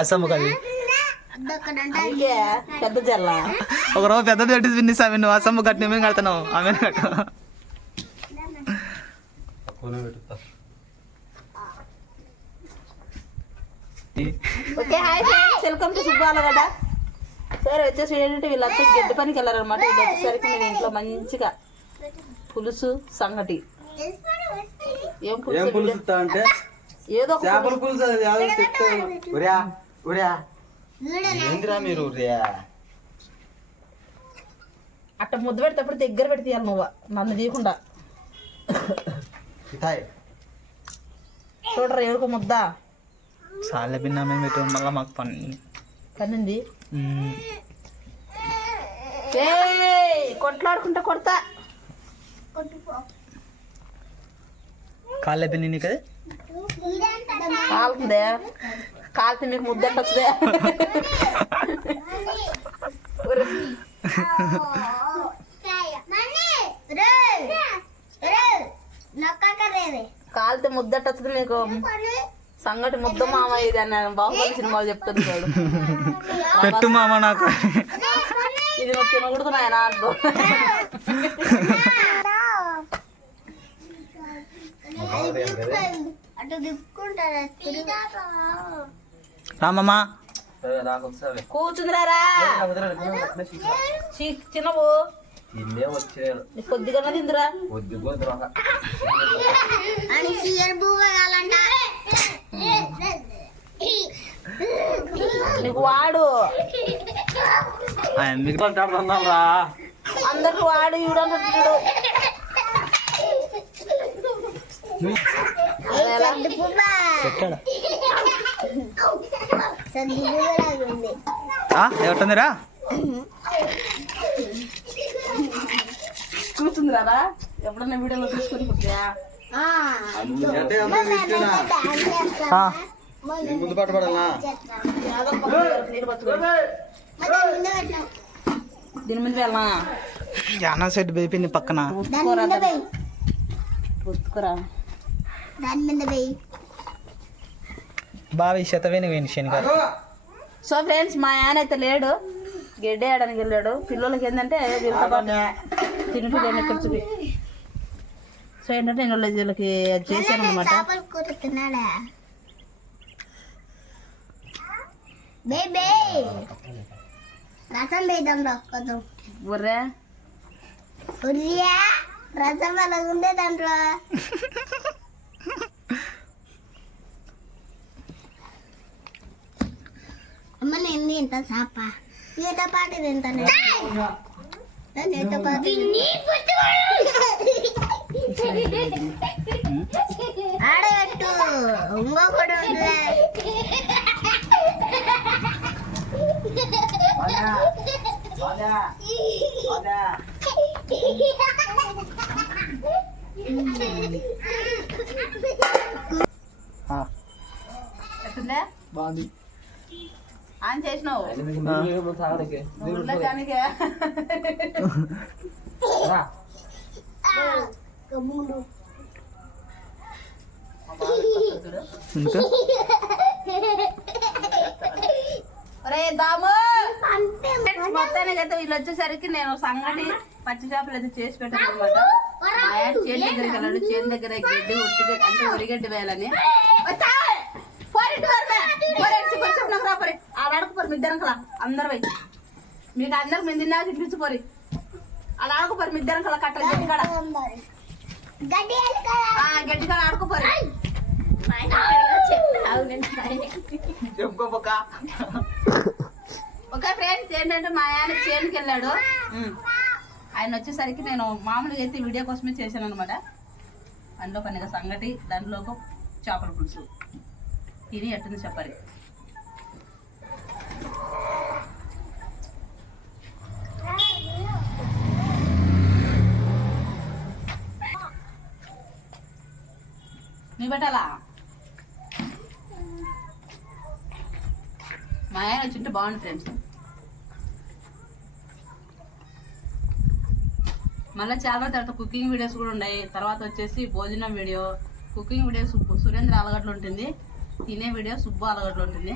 అసమ్మ పెద్ద జల్ల. ఒక రోజు పెద్దది పెట్టి విన్ని స్వామి నువ్వు అసమ్మ కట్టిన మేము కడుతున్నావు? ఆమె కట్టు okay hi friends welcome to Subbalagadda సరే వచ్చేసి ఏంటంటే వీళ్ళంతా గడ్డి పనికి వెళ్ళారనమాట వీళ్ళు వచ్చేసరికి నేను ఇంట్లో మంచిగా పులుసు సంగటి. ఏం పులుసు అంటే? ఏదో చేపల పులుసు. అది యాదో చెప్తే ఉరియా ఉరియా. ఏందిరా మీరు ఉరియా? అట్ట ముద్ద పెడేటప్పుడు దగ్గర తీయాలి నువ్వు. నన్ను తీయకుండా. చూడరా ఏడుకో ముద్ద. చాలే పిన్న మేము పెట్టు మళ్ళీ మాకు పని. ఏయ్! కొట్లాడుకుంటా కొడతా. కాళ్ళే పిన్ని నీకు అది కాలుతుందే. కాలితే మీకు ముద్ద వస్తుందే కాలితే ముద్దట వస్తుంది మీకు. సంగటి ముద్ద మామ ఇది అని బాహుబలి సినిమాలు చెప్తున్నాడు పెట్టు మామ నాకు. ఇది నువ్వు తినకూడదు నాయన అంటూ. రామమ్మా. కూర్చుందిరారా చి- చిన్నవు కొద్దిగా తిందిరా. నీకు వాడు. అందరికి వాడు ఈడు ఎవరితోందిరా? కూర్చుందిరారా? ఎప్పుడన్నా వీడియోలో తీసుకొని నేను ముందు పట్టుకొని. దీని మీద వెళ్ళా యానా సెట్ బేపింది పక్కన. బావి శతవేని సో ఫ్రెండ్స్ మా ఆయన అయితే లేడు. గడ్డి వేయడానికి వెళ్ళాడు. పిల్లలకి ఏంటంటే తింటూ లేని ఇక్కడ చూపి. సో ఏంటంటే నేను వాళ్ళ- వీళ్ళకి అది చేశాను అనమాట రసం వేద్దాంలో కొంచెం బుర్రే రసం దాంట్లో. అమ్మ నేను తింటా సాప నీతో పాటు తింటాను నీతో పాటు ఆడబెట్టు ఇంకొకటి ఉందిలే. ఆ, ఎట్టుందే బాగుంది ఆన్ చేసినావు. ఇంకా? ఒరే దాము. అంతే మొత్తానికి అయితే వీళ్ళు వచ్చేసరికి నేను సంగటి పచ్చి చేపలు అయితే చేసి పెట్టాను అనమాట చేను దగ్గరికి వెళ్ళాడు చేను దగ్గర గడ్డి ఉట్టిగడ్డి అంటే ఉరిగడ్డి వేయాలని వచ్చా! పోరి ఇటు వరమే. పోరి ఇటు చిక్కుడు చెప్పినాక రా పోరి. ఆడ ఆడుకోపోరు మీ ఇద్దరం కల అందరు పోయి మీకు అందరికి మేము తిన్నాక ఇప్పించుకోరి అలా ఆడుకోపోరు మీ ఇద్దరం కల కట్టలు గడ్డి కాడ. గడ్డి కాడ ఆడుకోపోరు. ఓకే ఫ్రెండ్స్ ఏంటంటే మా ఆయన చేనుకి వెళ్ళాడు. ఆయన వచ్చేసరికి నేను మామూలుగా అయితే వీడియో కోసమే చేశాను అనమాట అందులో పనిగా సంగటి దాంట్లో చేపల పులుసు. తిని ఎట్టుంది చెప్పాలి నీ పెట్టాలా మా ఆయన వచ్చింటే బాగుంది ఫ్రెండ్స్. మళ్ళీ చాలా తర్వాత కుకింగ్ వీడియోస్ కూడా ఉన్నాయి. తర్వాత వచ్చేసి భోజనం video. Cooking video Subbu Surendra అలగట్లు ఉంటుంది. తినే వీడియో సుబ్బు అలగట్లు ఉంటుంది.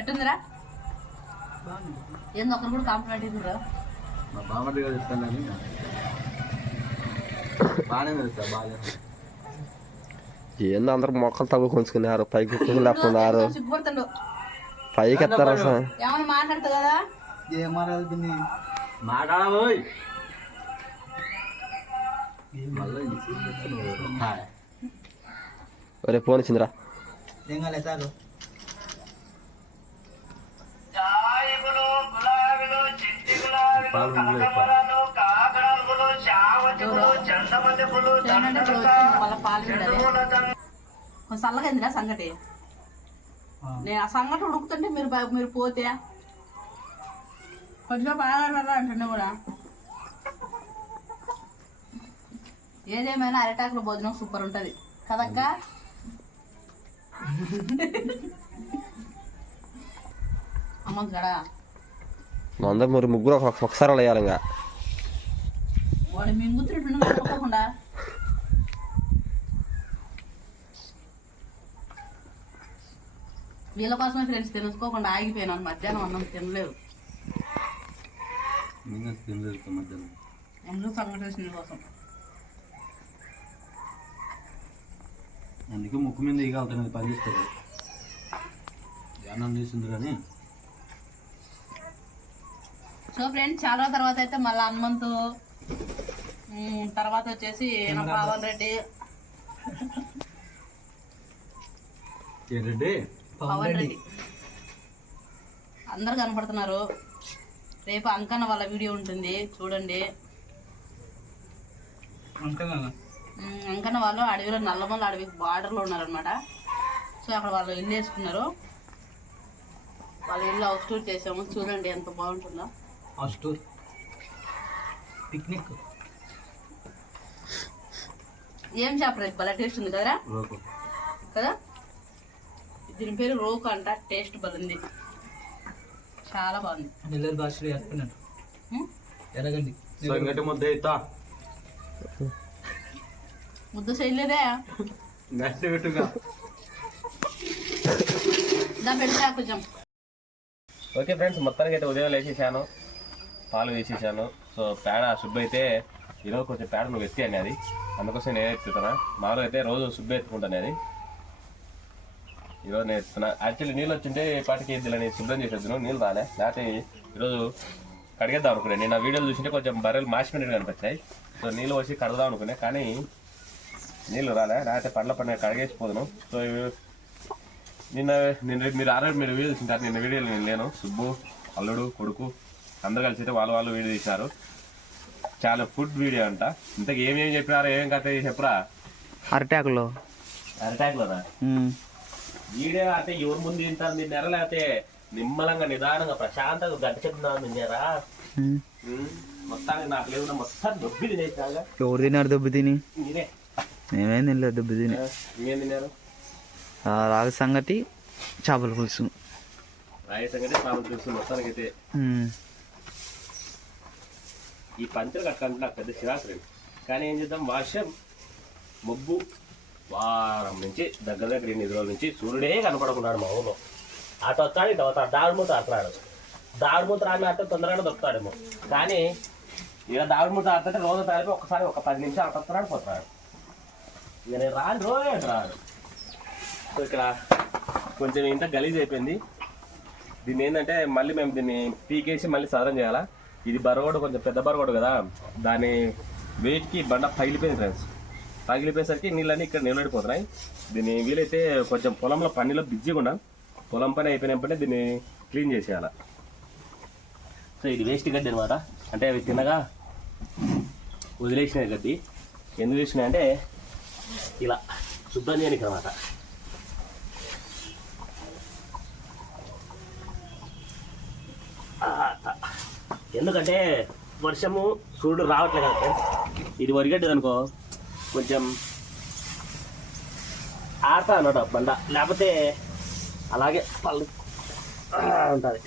ఎట్టుందిరా? ఏంది ఒకరు కూడా ఇవ్వరు మా బామ్మడి గారు చెప్తానని బాగానే తెలుస్తా బాగా ఏందో అందరు మొక్కలు తవ్వుకుంచుకున్నారు పైకి కుక్కలు లేకున్నారు పైకి ఎత్తారు అసలు ఏమైనా మాట్లాడుతుంది కదా ఏం కొంచెం చల్లగా అయిందిరా సంగటి నేను ఆ సంగటి ఉడుకుతుంటే మీరు మీరు పోతే. కొంచెం బాగా అంటుండే కూడా. ఏదేమైనా అరిటాకుల భోజనం సూపర్ ఉంటుంది. కదక్క? అమ్మ గడ. అందరు ముగ్గురు ఒక- ఒకసారి వేయాలి ఇంకా వాడు మింగుతున్నట్టు అనుకోకుండా వీళ్ళ కోసమే ఫ్రెండ్స్ తెలుసుకోకుండా ఆగిపోయినాను మధ్యాహ్నం అన్నం తినలేదు. ఎందుకు సంఘటన కోసం? అందుకే ముక్కు మీద ఈగ అవుతున్నది పని చేస్తుంది ధ్యానం చేసింది కానీ. సో ఫ్రెండ్స్ చాలా తర్వాత అయితే మళ్ళీ ఉమ్, తర్వాత వచ్చేసి పవన్ రెడ్డి. ఏంటంటే పవన్ రెడ్డి. అందరు కనపడుతున్నారు. రేపు అంకన్న వాళ్ళ వీడియో ఉంటుంది. చూడండి. అంకన్న. వాళ్ళు అడవిలో నల్లమల్ల అడవి బార్డర్లో ఉన్నారనమాట సో అక్కడ వాళ్ళు ఇల్లు వేసుకున్నారు. వాళ్ళ ఇల్లు హౌస్ టూర్ చేసాము. చూడండి ఎంత బాగుంటుందో. First picnic. ఏం చేప భలే టేస్ట్ ఉంది కదరా? కదా? దీని పేరు రోకు అంట. టేస్ట్ బాగుంది చాలా బాగుంది. నెల్లూరు భాషలో చెప్తున్నాడు ఉమ్, ఎరగండి. సంగటి ముద్ద అవుతా ముద్ద చేయలేదే? గట్టి కొంచెం. ఓకే ఫ్రెండ్స్ మొత్తానికి అయితే ఉదయం లేచేసాను పాలు వేసేసాను సో పేడ శుభ్ర అయితే ఈరోజు కొంచెం పేడ నువ్వు ఎత్తి అనేది అందుకోసం నేను ఎత్తుతున్నా. మామూలుగా అయితే రోజు శుభ్ర ఎత్తుకుంటాను అది ఈరోజు నేను ఎత్తున్నా యాక్చువల్లీ నీళ్ళు వచ్చింటే పాటికి ఎద్దులని శుభ్రం చేసేద్దును నీళ్ళు రాలే. లేకపోతే ఈరోజు కడిగేద్దాం అనుకున్నాను నేను ఆ వీడియోలు చూసింటే కొంచెం బర్రెలు మాసిపోయినట్టు కనిపించాయి. సో నీళ్ళు వచ్చి కడదాం అనుకునే కానీ నీళ్ళు రాలే. లేకపోతే పండ్ల పండుగ కడిగేసిపోదును సో నిన్న నిన్న మీరు ఆల్రెడీ మీరు వీడియో చూసింటారు నిన్న వీడియోలు నేను లేను. సుబ్బు అల్లుడు కొడుకు అందరు కలిసి అయితే వాళ్ళు వాళ్ళు వీడియో తీశారు. చాలా ఫుడ్ వీడియో అంట. ఇంతకు ఏమేమి చెప్పినారో ఏం కథ చెప్పరా? అరటాకులో. అరటాక్లోనా? వీడియో అంటే ఎవరి ముందు తింటారు? తిన్నారా లేకపోతే నిమ్మలంగా నిదానంగా ప్రశాంతంగా గడ్డ చెప్తున్నాను తిన్నారా? మొత్తానికి నాకు లేదు మొత్తం దొబ్బి తినేసాగా ఎవరు తిన్నారు దెబ్బ తిని? నేనేం తినలేదు దెబ్బ తిని. ఇంకేం తిన్నారు? రాగి సంగటి చేపల పులుసు. రాయి సంగతి పాపం తెలుసు మొత్తానికి అయితే. ఈ పంచలు కట్టుకుంటే నాకు పెద్ద చిరాకు కానీ ఏం చేద్దాం? వర్షం మబ్బు వారం నుంచి దగ్గర దగ్గర ఎన్ని రోజుల నుంచి సూర్యుడే కనపడకున్నాడు మా ఊళ్ళో అటు వస్తాడు ఇటు వస్తాడు. దాగుడుమూత ఆడుతున్నాడు. దాగుడుమూత రాని ఆడితే తొందరగా దొరుకుతాడేమో. కానీ ఇక దాగుడుమూత ఆడుతుంటే రోజు తాడిపి ఒకసారి ఒక పది నిమిషాలు అటు వస్తున్నాడు పోతున్నాడు ఇక నేను రాని రోజే అటు రాడు సో ఇక్కడ కొంచెం ఇంత గలీజ్ అయిపోయింది. దీన్ని ఏంటంటే మళ్ళీ మేము దీన్ని పీకేసి మళ్ళీ సదరం చేయాలా? ఇది బరగోడు కొంచెం పెద్ద బరగోడు కదా దాని వెయిట్కి బండ పగిలిపోయింది ఫ్రెండ్స్ పగిలిపోయేసరికి నీళ్ళన్నీ ఇక్కడ నిలబడిపోతున్నాయి. దీన్ని వీలైతే కొంచెం పొలంలో పనిలో బిజీగా ఉన్నాం పొలం పని అయిపోయినప్పుడే దీన్ని క్లీన్ చేసేయాల. సో ఇది వేస్ట్ గడ్డి అనమాట అంటే అవి తినగా వదిలేసిన గడ్డి. ఎందుకు వేసినాయి అంటే ఇలా శుభ్రం చేయడానికి అనమాట ఎందుకంటే వర్షము సూర్యుడు రావట్లేదు కదా ఇది వరిగడ్డది అనుకో కొంచెం ఆడతా అన్నమాట బండ. లేకపోతే అలాగే పళ్ళు ఉంటుంది.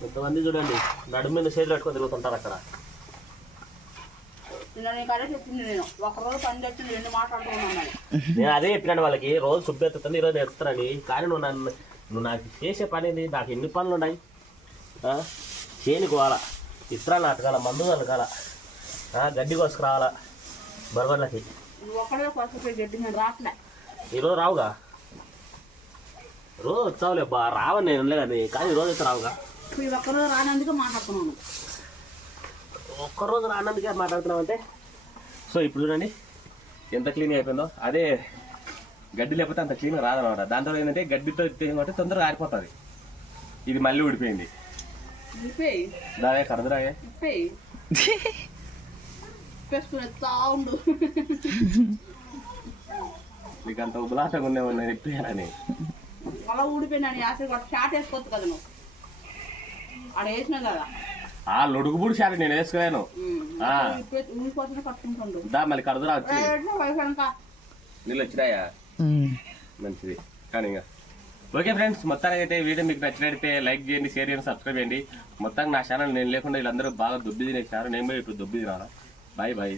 కొంతమంది చూడండి నడుము మీద చేతులు పెట్టుకొని తిరుగుతుంటారు అక్కడ. నేను అదే చెప్పినాను వాళ్ళకి రోజు ఎత్తుతాను ఈరోజు ఎత్తుతానని. కానీ నువ్వు నన్ను నువ్వు నాకు చేసే పని ఏంది నాకు ఎన్ని పనులు ఉన్నాయి? చేనికి పోవాలా. ఇత్తనాలు నాటకాల మందు అనకాల గడ్డి కోసుకురావాలా. బరబర్లకి ఈరోజు రావుగా? రోజు వచ్చావులే బా. రావని నేను కానీ కానీ ఈరోజు అయితే రావుగా? ఒక్కరోజు రానందుకే మాట్లాడుతున్నాను ఒక్కరోజు రానందుకే మాట్లాడుతున్నావు అంటే సో ఇప్పుడు చూడండి. ఎంత క్లీన్ అయిపోయిందో. అదే గడ్డి లేకపోతే అంత క్లీన్ రాదనమాట. దాంతో ఏంటంటే గడ్డితో కాబట్టి తొందరగా ఆరిపోతుంది. ఇది మళ్ళీ ఊడిపోయింది. నీకు అంత ఉబలాటంగా ఉండే నేను అలా ఊడిపోయినాను యాసరి షార్ట్ వేసుకోవచ్చు కదా నువ్వు. ఆడ వేసినా కదా. ఆ షాట్ నేను వేసుకోలేను. దా మళ్ళీ వయసు ఇంకా నీళ్ళు వచ్చినాయా? Hmm. మంచిది. కానీ ఇంకా. ఓకే ఫ్రెండ్స్ మొత్తానికి అయితే వీడియో మీకు నచ్చినట్టయితే లైక్ చేయండి షేర్ చేయండి సబ్స్క్రైబ్ చేయండి. మొత్తానికి నా ఛానల్ నేను లేకుండా వీళ్ళందరూ బాగా దుబ్బి తినేసారు నేను ఇప్పుడు దుబ్బి తినాలా? Bye bye.